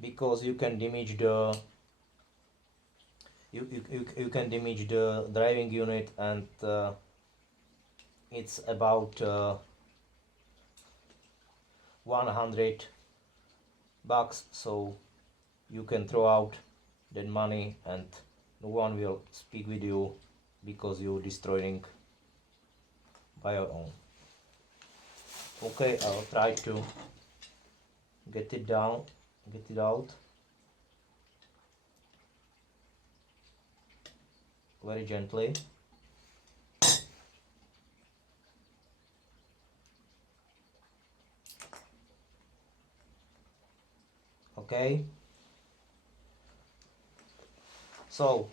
because you can damage the you can damage the driving unit, and it's about 100 bucks, so you can throw out that money and no one will speak with you because you're destroying by your own. Okay, I'll try to get it out very gently. Okay, so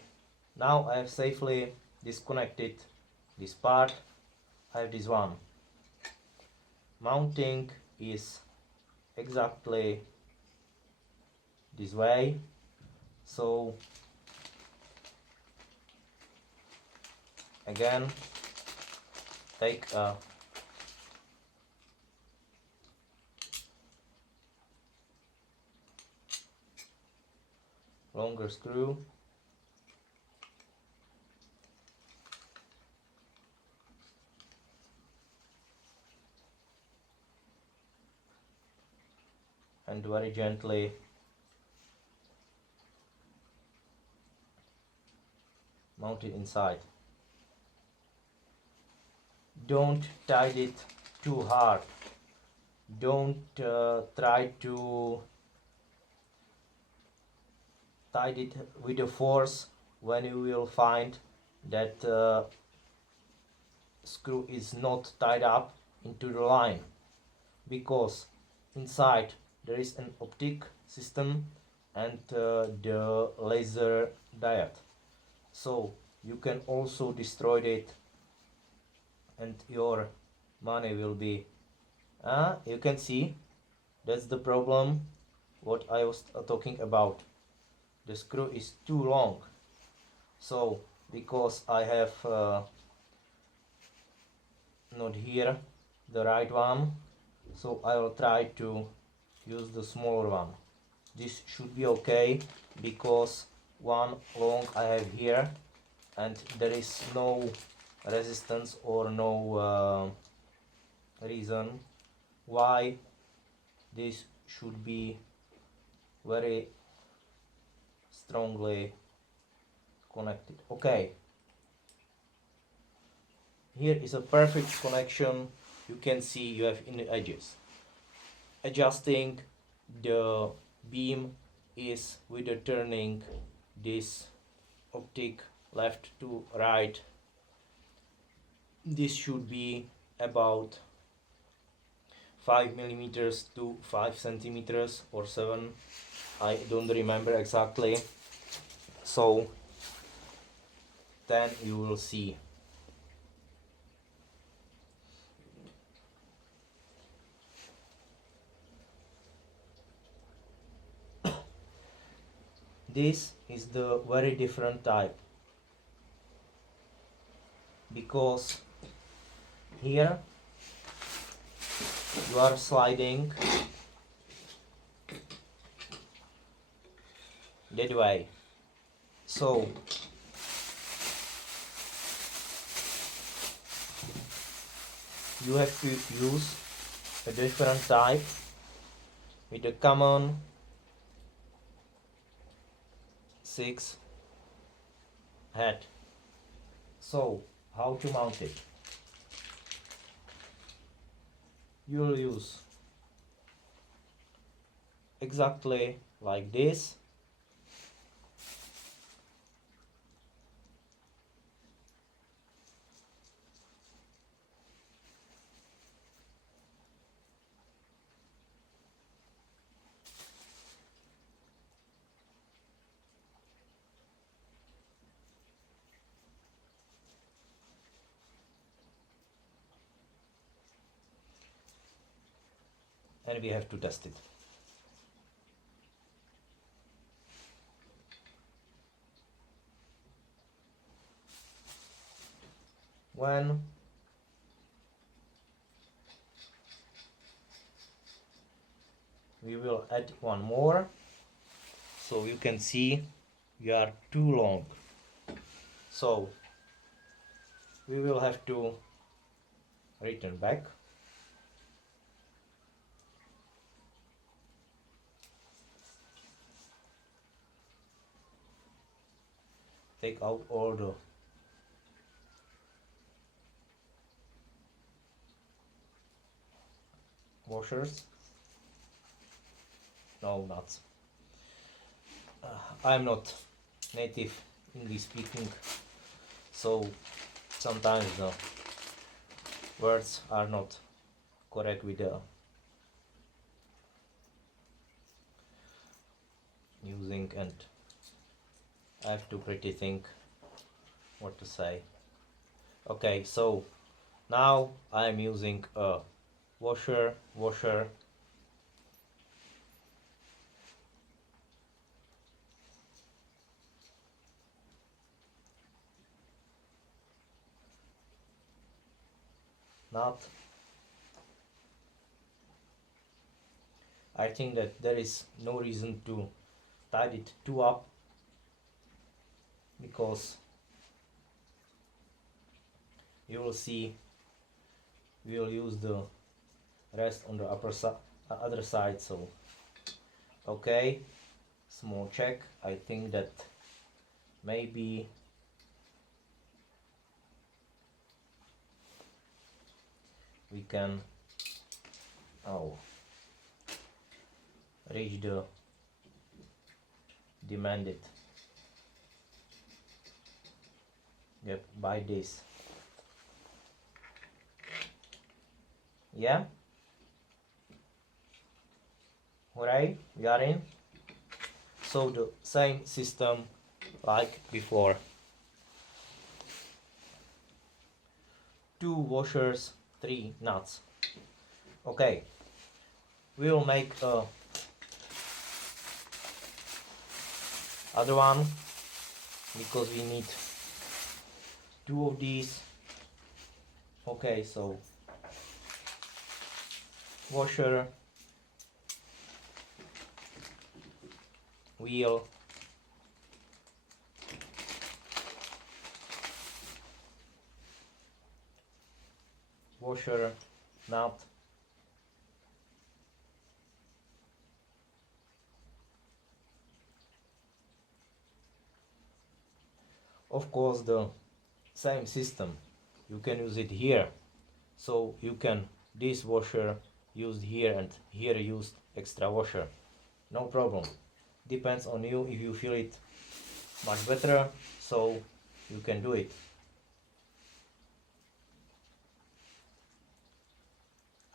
now I have safely disconnected this part. I have this one. Mounting is exactly this way, so again take a longer screw and very gently mount it inside. Don't tight it too hard. Don't try to tight it with a force when you will find that screw is not tied up into the line, because inside there is an optic system and the laser diode, so you can also destroy it and your money will be you can see that's the problem what I was talking about. The screw is too long, so because I have not here the right one, so I will try to use the smaller one. This should be okay because one long I have here and there is no resistance or no reason why this should be very strongly connected. Okay, here is a perfect connection. You can see you have in the edges. Adjusting the beam is with the turning this optic left to right. This should be about 5 millimeters to 5 centimeters or 7, I don't remember exactly, so then you will see. This is the very different type, because here you are sliding that way, so you have to use a different type with a common 6 head. So how to mount it? You will use exactly like this. And we have to test it. When we will add one more, So you can see we are too long, so we will have to return back. Take out all the washers. No nuts. I'm not native English speaking, so sometimes the words are not correct with the using, and I have to pretty think what to say. Okay, so now I'm using a washer nut. I think that there is no reason to tie it too up, because you will see we will use the rest on the other side. So okay, small check. I think that maybe we can reach the demanded. Yep, by this. Yeah, alright, we are in. So the same system like before. 2 washers, 3 nuts. Okay, we will make other one, because we need 2 of these. Okay, so washer, wheel, washer, nut, of course the same system, you can use it here. So you can this washer used here and here used extra washer, no problem. Depends on you, if you feel it much better, so you can do it.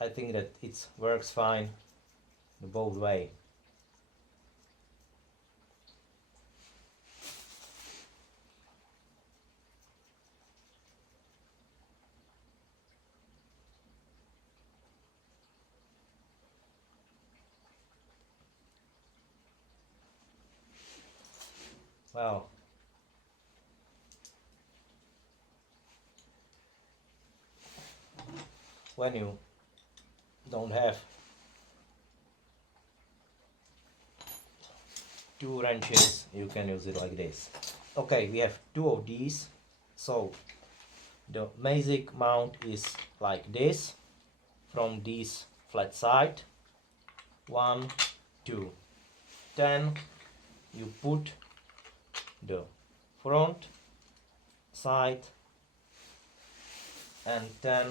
I think that it works fine the both way. Well, when you don't have 2 wrenches, you can use it like this. Okay, we have 2 of these, so the basic mount is like this, from this flat side, 1, 2, then you put the front side, and then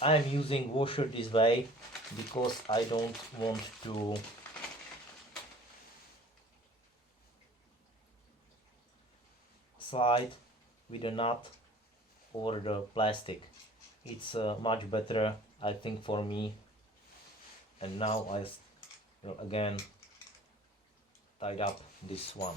I'm using washer this way because I don't want to slide with a nut over the plastic. It's much better, I think, for me. And now I will again tied up this one.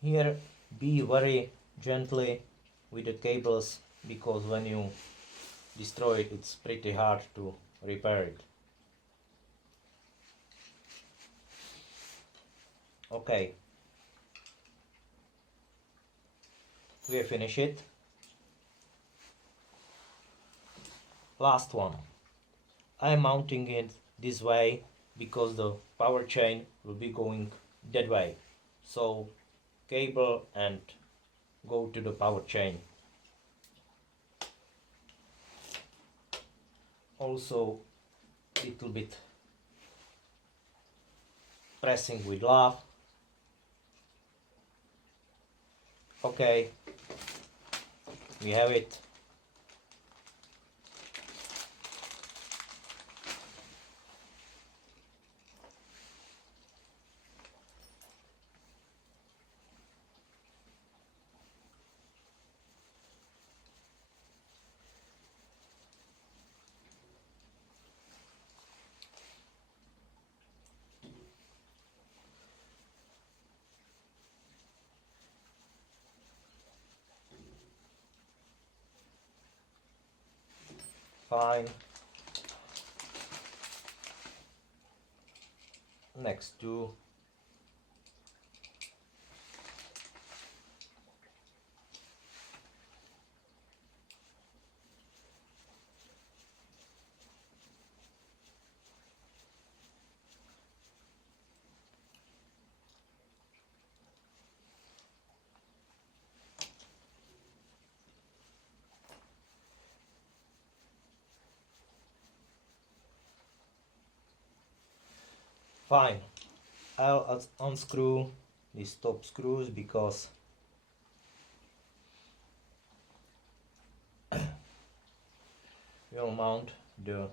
Here be very gently with the cables, because when you destroy it, it's pretty hard to repair it. Okay. we finish it. Last one. I am mounting it this way because the power chain will be going that way. So cable and go to the power chain. Also little bit pressing with love. Okay, we have it. Fine. Next two. Fine. I'll unscrew these top screws because we'll mount the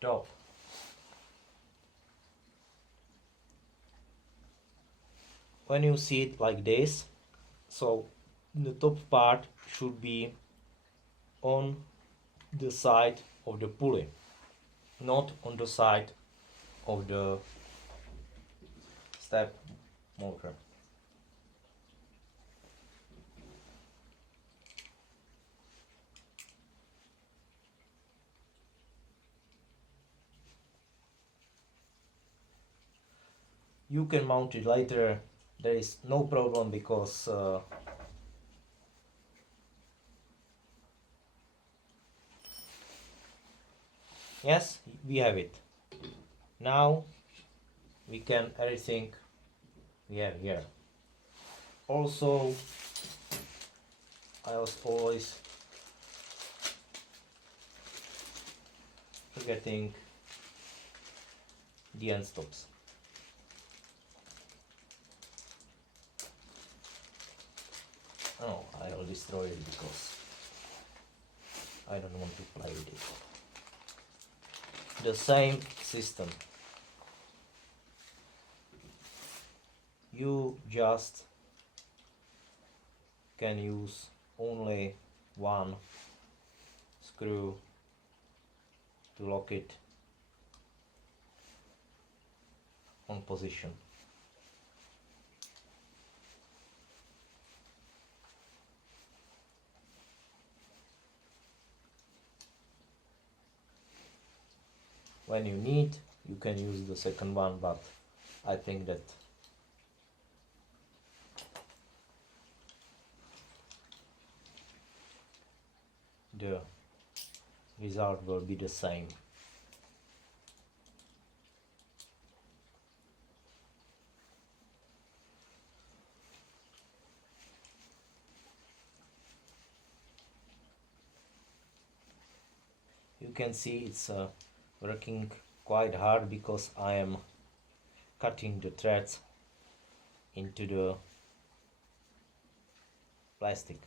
top. When you see it like this, so the top part should be on the side of the pulley, not on the side of the step motor. You can mount it later, there is no problem because yes, we have it. Now we can everything we have here. Also, I was always forgetting the end stops. Oh, I'll destroy it because I don't want to play with it. The same system. You just can use only one screw to lock it on position. When you need, you can use the second one, but I think that the result will be the same. You can see it's working quite hard because I am cutting the threads into the plastic.